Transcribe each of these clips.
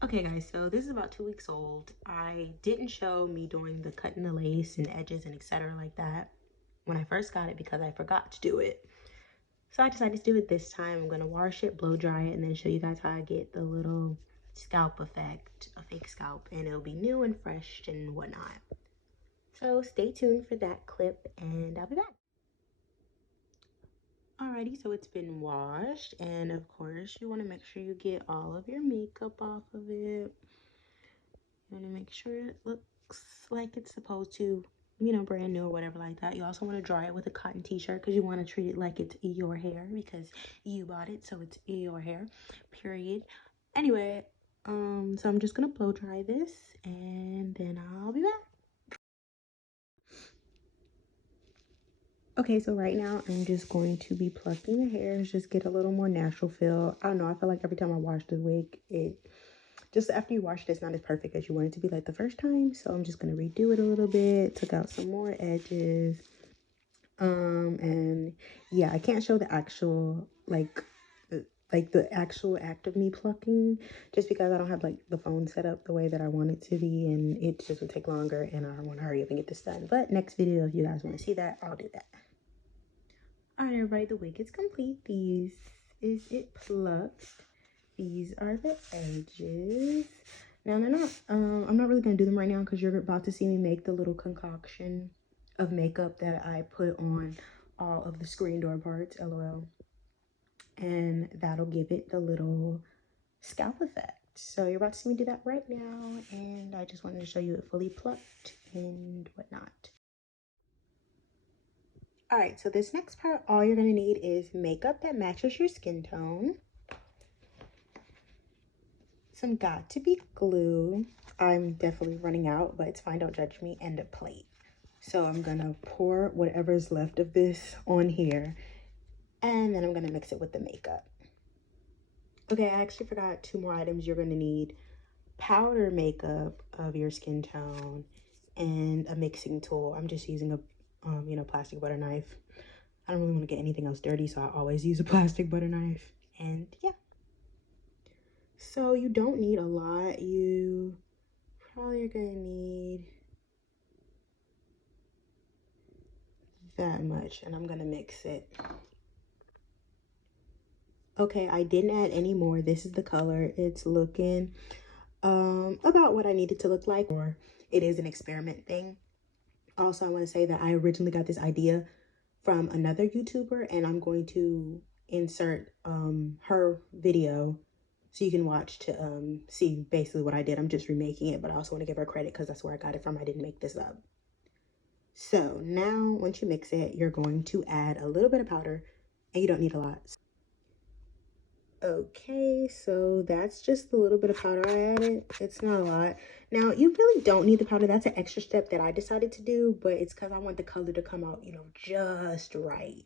Okay guys, so this is about 2 weeks old. I didn't show me doing the cutting the lace and edges and etc like that when I first got it because I forgot to do it. So I decided to do it this time. I'm gonna wash it, blow dry it, and then show you guys how I get the little scalp effect, a fake scalp, and it'll be new and fresh and whatnot. So stay tuned for that clip and I'll be back. Alrighty, so it's been washed, and of course you want to make sure you get all of your makeup off of it. You want to make sure it looks like it's supposed to, you know, brand new or whatever like that. You also want to dry it with a cotton t-shirt because you want to treat it like it's your hair because you bought it, so it's your hair, period. Anyway, so I'm just gonna blow dry this and then I'll be back. Okay, so right now I'm just going to be plucking the hairs, just get a little more natural feel. I don't know, I feel like every time I wash the wig, it just after you wash it, it's not as perfect as you want it to be like the first time. So I'm just gonna redo it a little bit, took out some more edges. And yeah, I can't show the actual like the actual act of me plucking just because I don't have like the phone set up the way that I want it to be, and it just would take longer and I want to hurry up and get this done. But next video, if you guys want to see that, I'll do that. All right, everybody, the wig is complete. These is it plucked. These are the edges. Now they're not, I'm not really gonna do them right now because you're about to see me make the little concoction of makeup that I put on all of the screen door parts, LOL. And that'll give it the little scalp effect. So you're about to see me do that right now, and I just wanted to show you it fully plucked and whatnot. All right, so this next part, all you're gonna need is makeup that matches your skin tone, some got to be glue. I'm definitely running out, but it's fine, don't judge me, and a plate. So I'm gonna pour whatever's left of this on here, and then I'm gonna mix it with the makeup. Okay, I actually forgot 2 more items. You're gonna need powder makeup of your skin tone and a mixing tool. I'm just using a you know, plastic butter knife. I don't really want to get anything else dirty, so I always use a plastic butter knife. And yeah, so you don't need a lot. You probably are gonna need that much, and I'm gonna mix it. Okay, I didn't add any more. This is the color. It's looking about what I need it to look like, or it is an experiment thing. Also, I want to say that I originally got this idea from another YouTuber, and I'm going to insert her video so you can watch to see basically what I did. I'm just remaking it, but I also want to give her credit because that's where I got it from. I didn't make this up. So now once you mix it, you're going to add a little bit of powder, and you don't need a lot. Okay, so that's just the little bit of powder I added. It's not a lot. Now, you really don't need the powder. That's an extra step that I decided to do, but it's because I want the color to come out, you know, just right.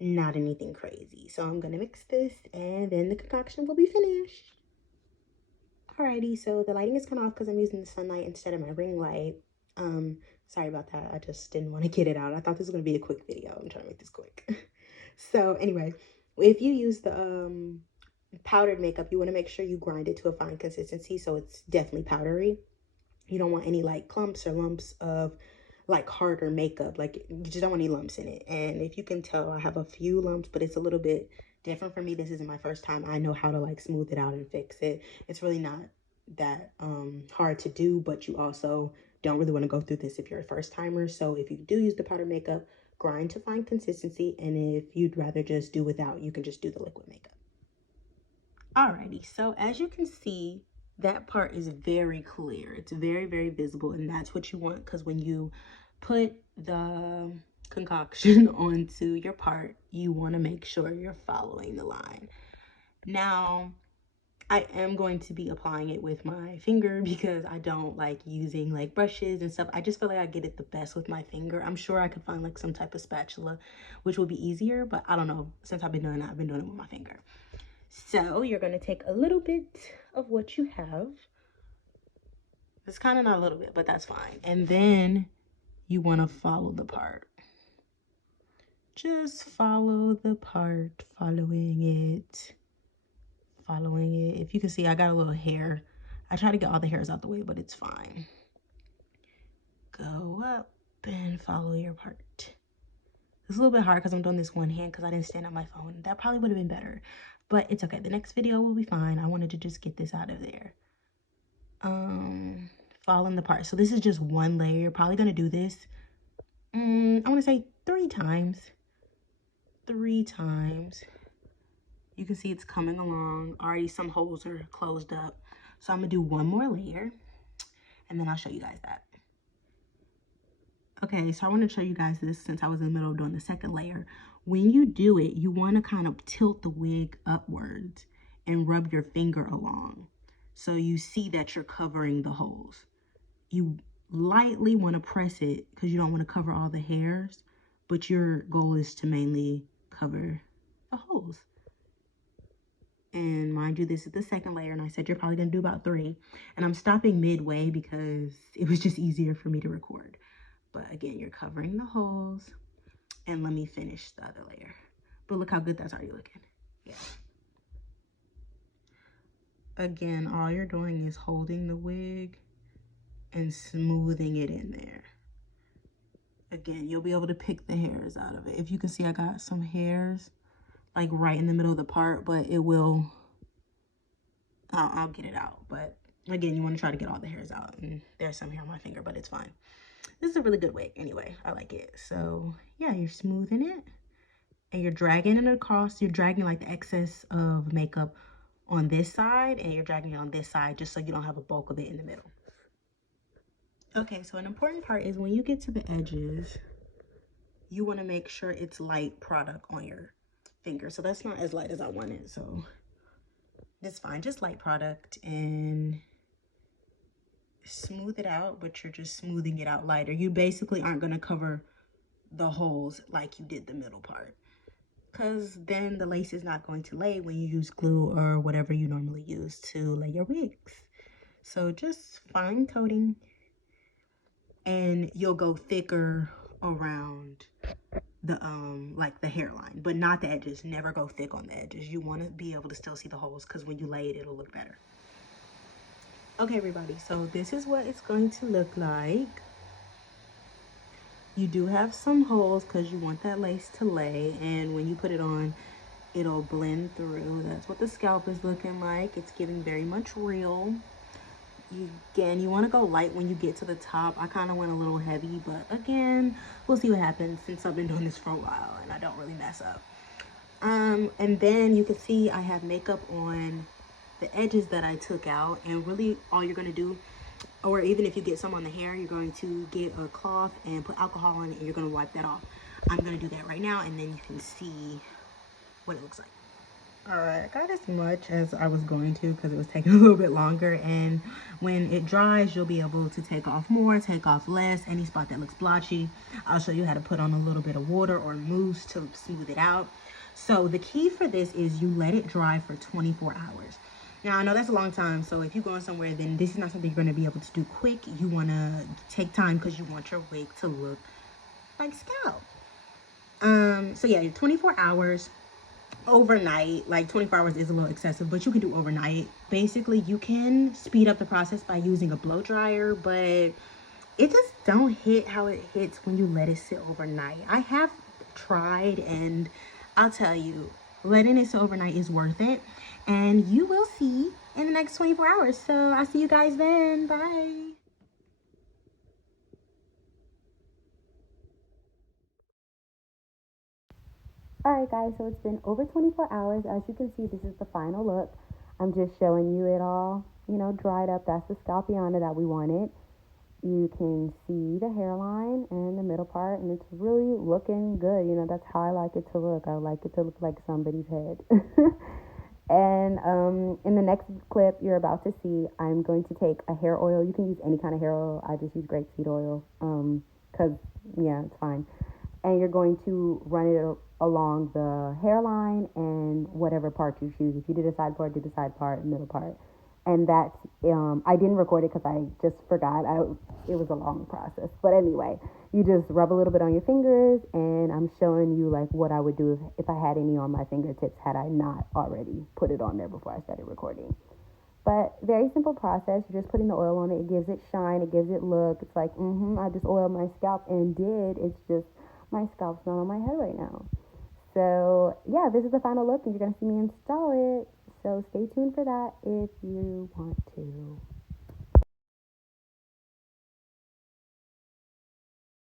Not anything crazy. So I'm going to mix this, and then the concoction will be finished. Alrighty, so the lighting is kind of off because I'm using the sunlight instead of my ring light. Sorry about that. I just didn't want to get it out. I thought this was going to be a quick video. I'm trying to make this quick. So anyway, if you use the powdered makeup, you want to make sure you grind it to a fine consistency so it's definitely powdery. You don't want any like clumps or lumps of like harder makeup. Like you just don't want any lumps in it. And if you can tell, I have a few lumps, but it's a little bit different for me. This isn't my first time. I know how to like smooth it out and fix it. It's really not that hard to do, but you also don't really want to go through this if you're a first timer. So if you do use the powder makeup, grind to find consistency, and if you'd rather just do without, you can just do the liquid makeup. Alrighty, so as you can see, that part is very clear. It's very, very visible, and that's what you want, because when you put the concoction onto your part, you want to make sure you're following the line. Now, I am going to be applying it with my finger because I don't like using like brushes and stuff. I just feel like I get it the best with my finger. I'm sure I could find like some type of spatula, which would be easier, but I don't know. Since I've been doing that, I've been doing it with my finger. So you're going to take a little bit of what you have. It's kind of not a little bit, but that's fine. And then you want to follow the part. Just follow the part, following it. If you can see, I got a little hair. I try to get all the hairs out the way, but it's fine. Go up and follow your part. It's a little bit hard because I'm doing this one hand because I didn't stand up my phone. That probably would have been better, but it's okay. The next video will be fine. I wanted to just get this out of there. Following the part. So this is just one layer. You're probably going to do this, I want to say 3 times. 3 times. You can see it's coming along. Already some holes are closed up. So I'm going to do one more layer, and then I'll show you guys that. Okay, so I want to show you guys this since I was in the middle of doing the second layer. When you do it, you want to kind of tilt the wig upwards and rub your finger along, so you see that you're covering the holes. You lightly want to press it because you don't want to cover all the hairs, but your goal is to mainly cover the holes. And mind you, this is the second layer, and I said you're probably going to do about 3. And I'm stopping midway because it was just easier for me to record. But again, you're covering the holes. And let me finish the other layer. But look how good that's already looking. Yeah. Again, all you're doing is holding the wig and smoothing it in there. Again, you'll be able to pick the hairs out of it. If you can see, I got some hairs like right in the middle of the part, but it will, I'll get it out. But again, you want to try to get all the hairs out. And there's some hair on my finger, but it's fine. This is a really good wig anyway. I like it. So yeah, you're smoothing it and you're dragging it across. You're dragging like the excess of makeup on this side, and you're dragging it on this side just so you don't have a bulk of it in the middle. Okay, so an important part is when you get to the edges, you want to make sure it's light product on your finger. So that's not as light as I wanted, so it's fine. Just light product and smooth it out, but you're just smoothing it out lighter. You basically aren't going to cover the holes like you did the middle part, because then the lace is not going to lay when you use glue or whatever you normally use to lay your wigs. So just fine coating, and you'll go thicker around the like the hairline, but not the edges. Never go thick on the edges. You want to be able to still see the holes, because when you lay it, it'll look better. Okay, everybody, so this is what it's going to look like. You do have some holes because you want that lace to lay, and when you put it on, it'll blend through. That's what the scalp is looking like. It's giving very much real. Again, you want to go light when you get to the top. I kind of went a little heavy, but again, we'll see what happens since I've been doing this for a while and I don't really mess up. And then you can see I have makeup on the edges that I took out, and really all you're going to do, or even if you get some on the hair, you're going to get a cloth and put alcohol on it, and you're going to wipe that off. I'm going to do that right now, and then you can see what it looks like. All right, I got as much as I was going to because it was taking a little bit longer, and when it dries, you'll be able to take off more, take off less. Any spot that looks blotchy, I'll show you how to put on a little bit of water or mousse to smooth it out. So the key for this is you let it dry for 24 hours. Now, I know that's a long time, so if you're going somewhere, then this is not something you're going to be able to do quick. You want to take time because you want your wig to look like Scalp. So yeah, 24 hours. Overnight, like 24 hours is a little excessive, but you can do overnight. Basically, you can speed up the process by using a blow dryer, but it just don't hit how it hits when you let it sit overnight. I have tried, and I'll tell you, letting it sit overnight is worth it, and you will see in the next 24 hours. So I'll see you guys then. Bye. Alright guys, so it's been over 24 hours. As you can see, this is the final look. I'm just showing you it all, dried up. That's the scalpiana that we wanted. You can see the hairline and the middle part, and it's really looking good. That's how I like it to look. I like it to look like somebody's head. And in the next clip you're about to see, I'm going to take a hair oil. You can use any kind of hair oil. I just use grapeseed oil because, yeah, it's fine. And you're going to run it along the hairline and whatever part you choose. If you did a side part, do the side part, middle part. And that's, I didn't record it because I just forgot. It was a long process. But anyway, you just rub a little bit on your fingers, and I'm showing you like what I would do if I had any on my fingertips had I not already put it on there before I started recording. But very simple process. You're just putting the oil on it. It gives it shine. It gives it look. It's like, I just oiled my scalp and did. It's just my scalp's not on my head right now. So yeah, this is the final look, and you're gonna see me install it. So stay tuned for that if you want to.